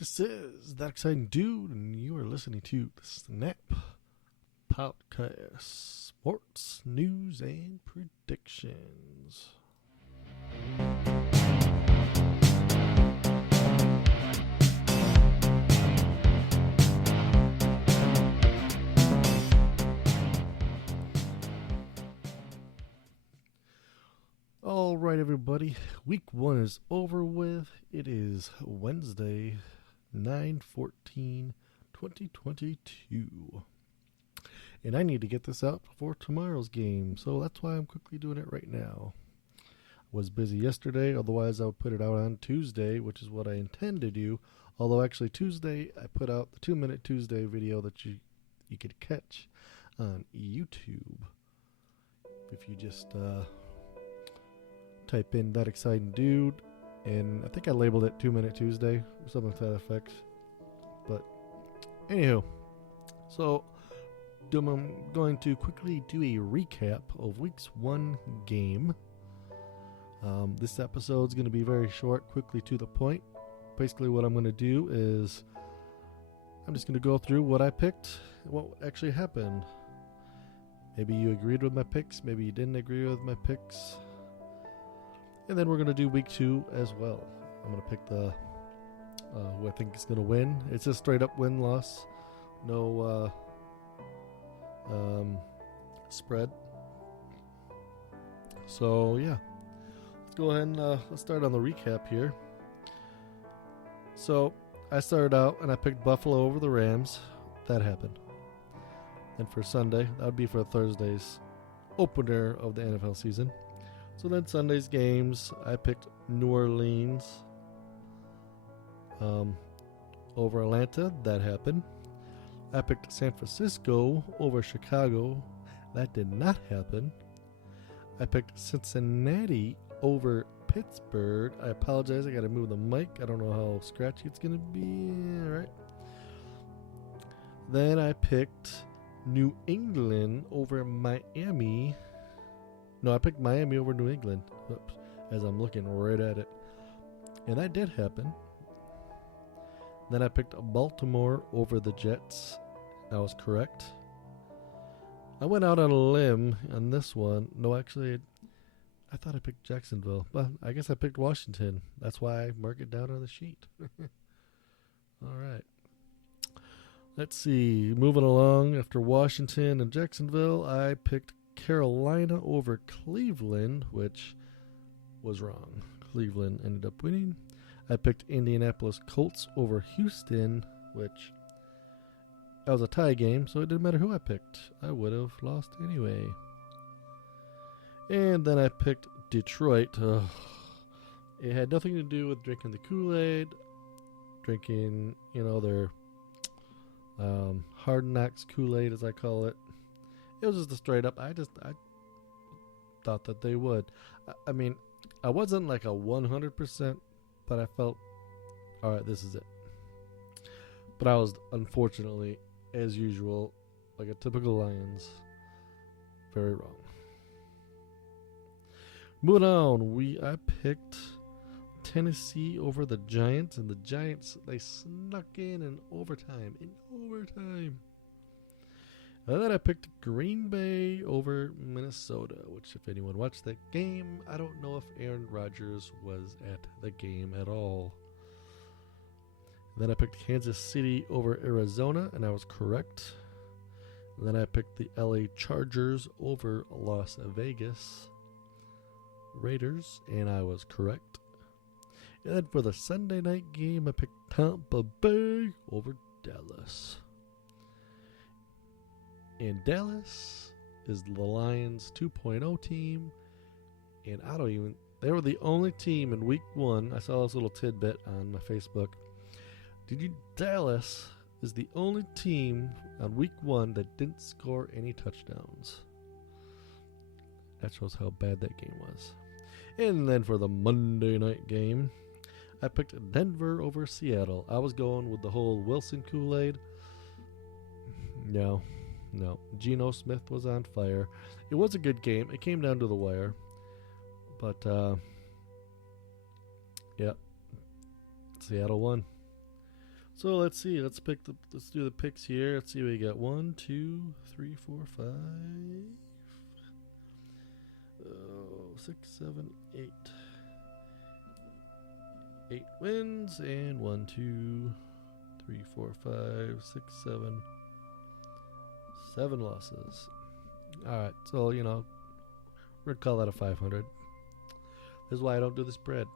This is That Exciting Dude, and you are listening to the Snap Podcast, Sports, News, and Predictions. All right, everybody. Week 1 is over with. It is Wednesday, 9/14/2022. And I need to get this out before tomorrow's game, so that's why I'm quickly doing it right now. I was busy yesterday, otherwise I would put it out on Tuesday, which is what I intend to do. Although actually Tuesday, I put out the 2-Minute Tuesday video that you could catch on YouTube. If you just type in That Exciting Dude, and I think I labeled it 2-Minute Tuesday or something to that effect. But anywho, so I'm going to quickly do a recap of week's 1 game. This episode's going to be very short, quickly to the point. Basically what I'm going to do is I'm just going to go through what I picked and what actually happened. Maybe you agreed with my picks, maybe you didn't agree with my picks. And then we're going to do week 2 as well. I'm going to pick the who I think is going to win. It's a straight up win-loss. No spread. So, yeah. Let's go ahead and let's start on the recap here. So, I started out and I picked Buffalo over the Rams. That happened. And for Sunday, that would be for Thursday's opener of the NFL season. So then Sunday's games, I picked New Orleans over Atlanta. That happened. I picked San Francisco over Chicago. That did not happen. I picked Cincinnati over Pittsburgh. I apologize. I got to move the mic. I don't know how scratchy it's going to be. All right. Then I picked New England over Miami. No, I picked Miami over New England. Oops, as I'm looking right at it. And that did happen. Then I picked Baltimore over the Jets. I was correct. I went out on a limb on this one. No, actually, I thought I picked Jacksonville. But I guess I picked Washington. That's why I mark it down on the sheet. All right. Let's see. Moving along after Washington and Jacksonville, I picked Carolina over Cleveland, which was wrong. Cleveland ended up winning. I picked Indianapolis Colts over Houston, which that was a tie game, so it didn't matter who I picked. I would have lost anyway. And then I picked Detroit. It had nothing to do with drinking the Kool-Aid, drinking, their Hard Knocks Kool-Aid, as I call it. It was just a straight up. I thought that they would. I mean, I wasn't like a 100%, but I felt, all right, this is it. But I was, unfortunately, as usual, like a typical Lions, very wrong. Moving on, I picked Tennessee over the Giants, and the Giants, they snuck in overtime. And then I picked Green Bay over Minnesota, which if anyone watched that game, I don't know if Aaron Rodgers was at the game at all. And then I picked Kansas City over Arizona, and I was correct. And then I picked the LA Chargers over Las Vegas Raiders, and I was correct. And then for the Sunday night game, I picked Tampa Bay over Dallas. And Dallas is the Lions 2.0 team. And they were the only team in week 1. I saw this little tidbit on my Facebook. Dallas is the only team on week 1 that didn't score any touchdowns. That shows how bad that game was. And then for the Monday night game, I picked Denver over Seattle. I was going with the whole Wilson Kool-Aid. No. Geno Smith was on fire. It was a good game. It came down to the wire. But, yeah. Seattle won. So let's see. Let's do the picks here. Let's see. We got 1, 2, 3, 4, 5, 6, 7, 8. 8 wins and 1, 2, 3, 4, 5, 6, 7, 7 losses. All right. So we're gonna call that a 500. This is why I don't do the spread.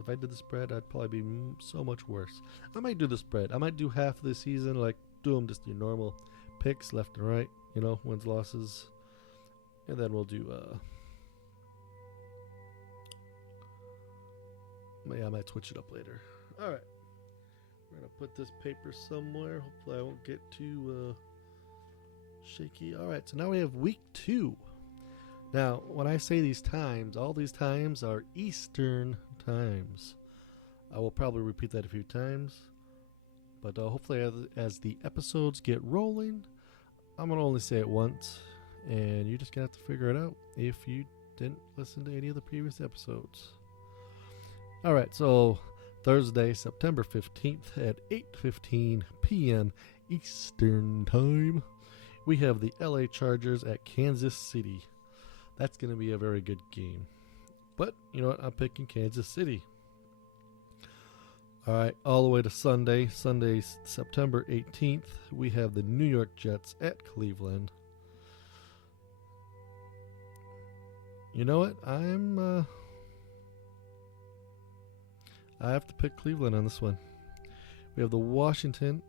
If I did the spread, I'd probably be so much worse. I might do the spread. I might do half of the season, like do them just your normal picks, left and right, wins, losses. And then we'll do, I might switch it up later. All right. We're going to put this paper somewhere. Hopefully I won't get too shaky. All right, so now we have week 2. Now, when I say these times, all these times are Eastern times. I will probably repeat that a few times, but hopefully as the episodes get rolling, I'm going to only say it once, and you're just going to have to figure it out if you didn't listen to any of the previous episodes. All right, so Thursday, September 15th at 8:15 p.m. Eastern time, we have the LA Chargers at Kansas City. That's going to be a very good game. But, you know what? I'm picking Kansas City. All right, all the way to Sunday, September 18th, we have the New York Jets at Cleveland. You know what? I have to pick Cleveland on this one. We have the Washington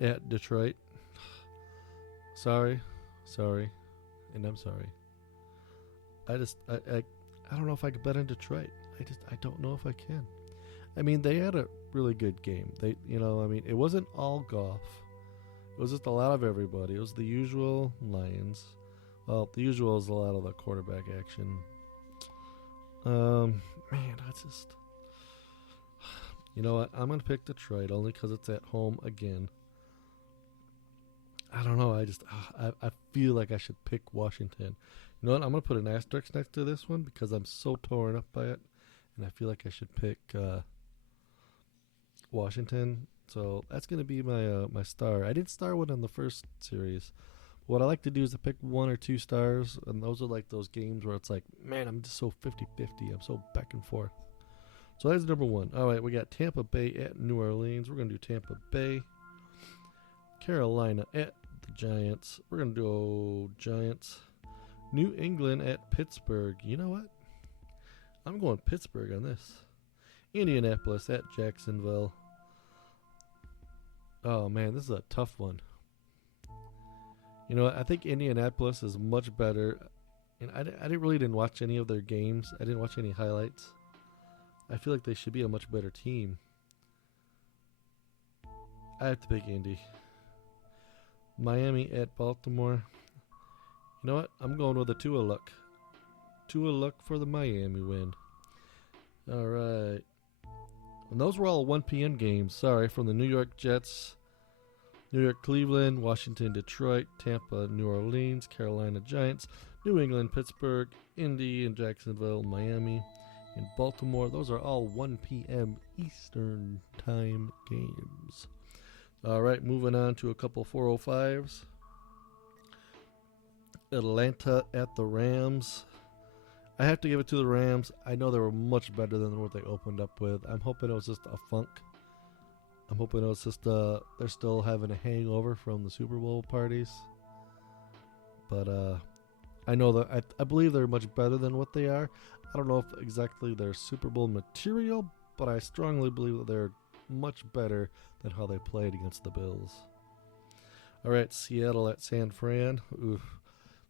at Detroit. Sorry, and I'm sorry. I don't know if I could bet on Detroit. I don't know if I can. I mean, they had a really good game. It wasn't all golf. It was just a lot of everybody. It was the usual Lions. Well, the usual is a lot of the quarterback action. You know what? I'm going to pick Detroit only because it's at home again. I don't know. I feel like I should pick Washington. You know what? I'm going to put an asterisk next to this one because I'm so torn up by it. And I feel like I should pick Washington. So that's going to be my star. I didn't star one on the first series. What I like to do is to pick 1 or 2 stars. And those are like those games where it's like, man, I'm just so 50-50. I'm so back and forth. So that's number 1. All right, we got Tampa Bay at New Orleans. We're going to do Tampa Bay. Carolina at the Giants. We're going to do Giants. New England at Pittsburgh. You know what? I'm going Pittsburgh on this. Indianapolis at Jacksonville. Oh, man, this is a tough one. You know what? I think Indianapolis is much better. And I didn't watch any of their games. I didn't watch any highlights. I feel like they should be a much better team. I have to pick Indy. Miami at Baltimore. You know what? I'm going with a Tua luck. Tua luck for the Miami win. All right. And those were all 1 p.m. games. Sorry, from the New York Jets, New York Cleveland, Washington Detroit, Tampa New Orleans, Carolina Giants, New England Pittsburgh, Indy and Jacksonville, Miami, and Baltimore. Those are all 1 p.m. Eastern time games. All right, moving on to a couple 405s. Atlanta at the Rams. I have to give it to the Rams. I know they were much better than what they opened up with. I'm hoping it was just a funk. I'm hoping it was just they're still having a hangover from the Super Bowl parties. But I know that I believe they're much better than what they are. I don't know if exactly they're Super Bowl material, but I strongly believe that they're much better than how they played against the Bills. All right, Seattle at San Fran. Oof.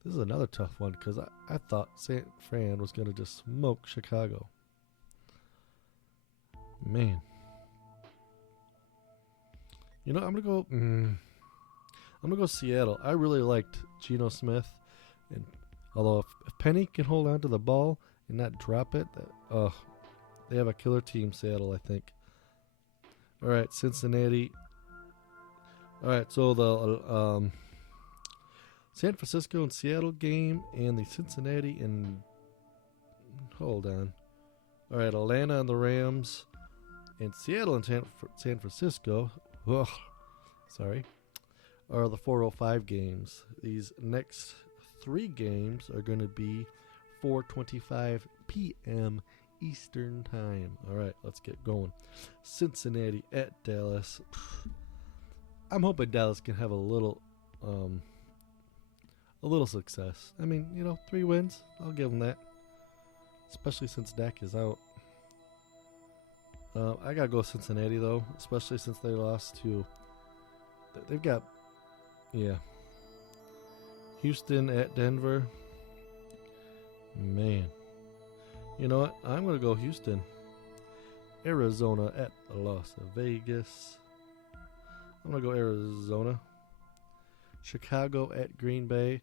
This is another tough one because I thought San Fran was going to just smoke Chicago. Man. You know, I'm going to go Seattle. I really liked Geno Smith. And although if Penny can hold on to the ball and not drop it, they have a killer team, Seattle, I think. All right, Cincinnati. All right, so the San Francisco and Seattle game and the Cincinnati and hold on. All right, Atlanta and the Rams. And Seattle and San Francisco, sorry, are the 4:05 games. These next 3 games are going to be 4:25 p.m. Eastern Time. All right, let's get going. Cincinnati at Dallas. I'm hoping Dallas can have a little success. I mean, 3 wins. I'll give them that. Especially since Dak is out. I gotta go Cincinnati though, especially since they lost to. They've got, Houston at Denver. Man, you know what? I'm gonna go Houston. Arizona at Las Vegas. I'm gonna go Arizona. Chicago at Green Bay.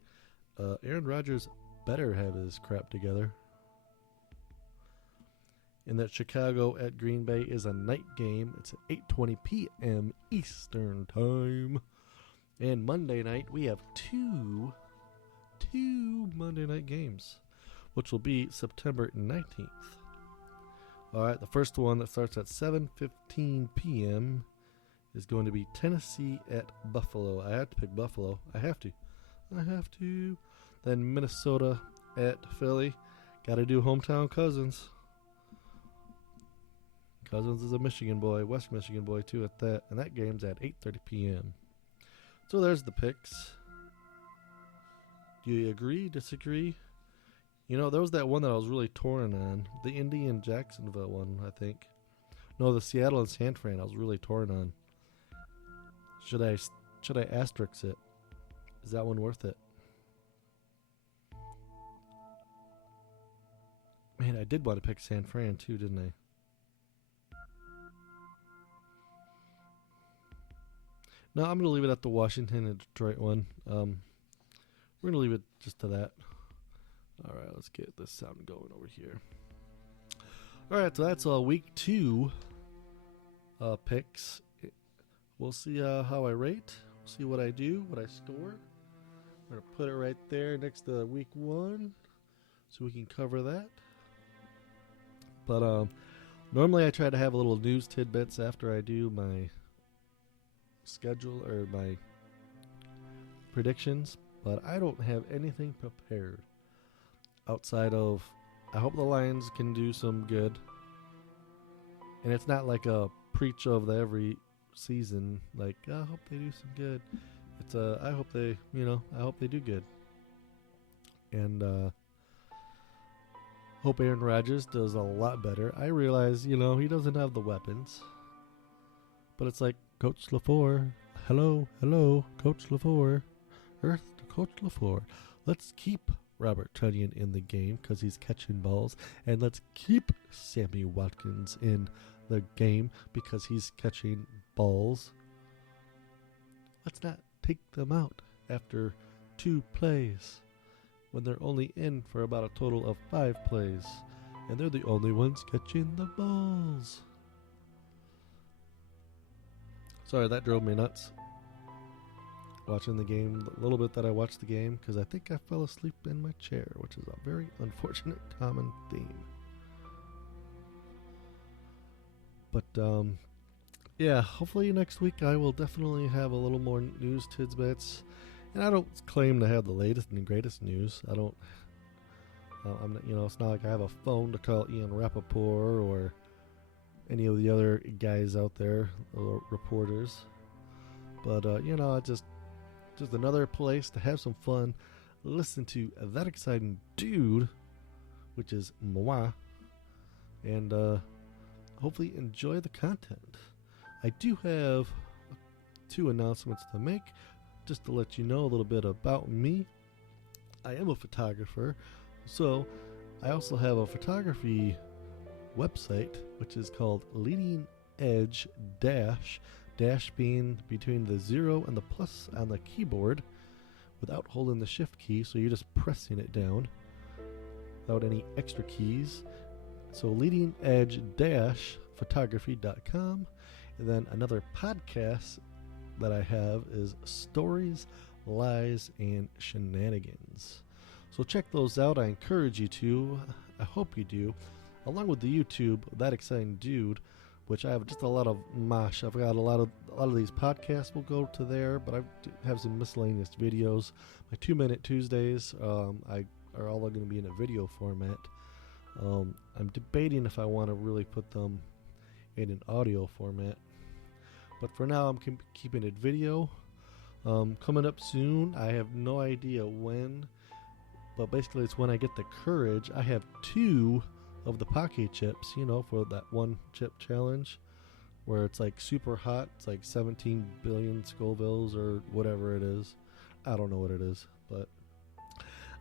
Aaron Rodgers better have his crap together. And that Chicago at Green Bay is a night game. It's at 8:20 p.m. Eastern Time. And Monday night, we have two Monday night games, which will be September 19th. All right, the first one that starts at 7:15 p.m. is going to be Tennessee at Buffalo. I have to pick Buffalo. I have to. Then Minnesota at Philly. Got to do hometown Cousins. Cousins is a Michigan boy, West Michigan boy too at that. And that game's at 8:30 p.m. So there's the picks. Do you agree, disagree? There was that one that I was really torn on. The Indy and Jacksonville one, I think. No, the Seattle and San Fran I was really torn on. Should I asterisk it? Is that one worth it? Man, I did want to pick San Fran too, didn't I? No, I'm going to leave it at the Washington and Detroit one. We're going to leave it just to that. All right, let's get this sound going over here. All right, so that's week 2 picks. We'll see how I rate. We'll see what I do, what I score. I'm going to put it right there next to week 1 so we can cover that. But normally I try to have a little news tidbits after I do my schedule or my predictions, but I don't have anything prepared outside of I hope the Lions can do some good. And it's not like a preach of the every season like I hope they do some good. It's I hope they do good. And hope Aaron Rodgers does a lot better. I realize, he doesn't have the weapons. But it's like Coach LaFleur, hello, Coach LaFleur, Earth to Coach LaFleur. Let's keep Robert Tonyan in the game because he's catching balls, and let's keep Sammy Watkins in the game because he's catching balls. Let's not take them out after 2 plays when they're only in for about a total of 5 plays, and they're the only ones catching the balls. Sorry, that drove me nuts. Watching the game, the little bit that I watched the game, because I think I fell asleep in my chair, which is a very unfortunate common theme. But, hopefully next week I will definitely have a little more news tidbits. And I don't claim to have the latest and greatest news. I don't, I'm not, it's not like I have a phone to call Ian Rappaport or any of the other guys out there, or reporters. But, just another place to have some fun. Listen to That Exciting Dude, which is moi, and hopefully enjoy the content. I do have 2 announcements to make, just to let you know a little bit about me. I am a photographer, so I also have a photography website, which is called Leading Edge Dash being between the 0 and the plus on the keyboard without holding the shift key, so you're just pressing it down without any extra keys. So Leading Edge photography.com. And then another podcast that I have is Stories, Lies, and Shenanigans. So check those out. I encourage you to. I hope you do. Along with the YouTube, That Exciting Dude, which I have just a lot of mosh. I've got a lot of these podcasts will go to there, but I have some miscellaneous videos. My 2-Minute Tuesdays are all going to be in a video format. I'm debating if I want to really put them in an audio format, but for now I'm keeping it video. Coming up soon, I have no idea when, but basically it's when I get the courage. I have 2 of the Pocky chips, for that 1 chip challenge where it's like super hot. It's like 17 billion Scovilles or whatever it is. I don't know what it is, but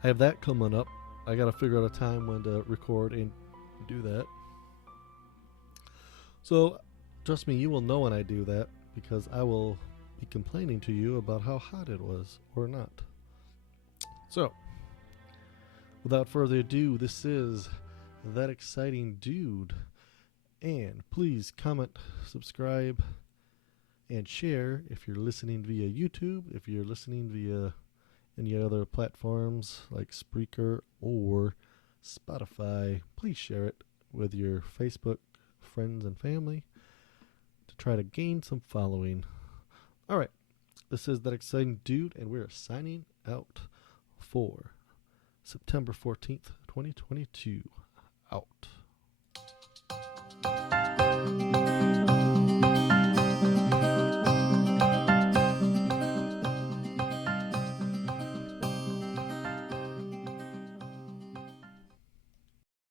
I have that coming up. I got to figure out a time when to record and do that. So trust me, you will know when I do that, because I will be complaining to you about how hot it was or not. So without further ado, this is That Exciting Dude, and please comment, subscribe, and share if you're listening via YouTube. If you're listening via any other platforms like Spreaker or Spotify, please share it with your Facebook friends and family to try to gain some following. All right, this is That Exciting Dude, and we're signing out for September 14th, 2022. Out.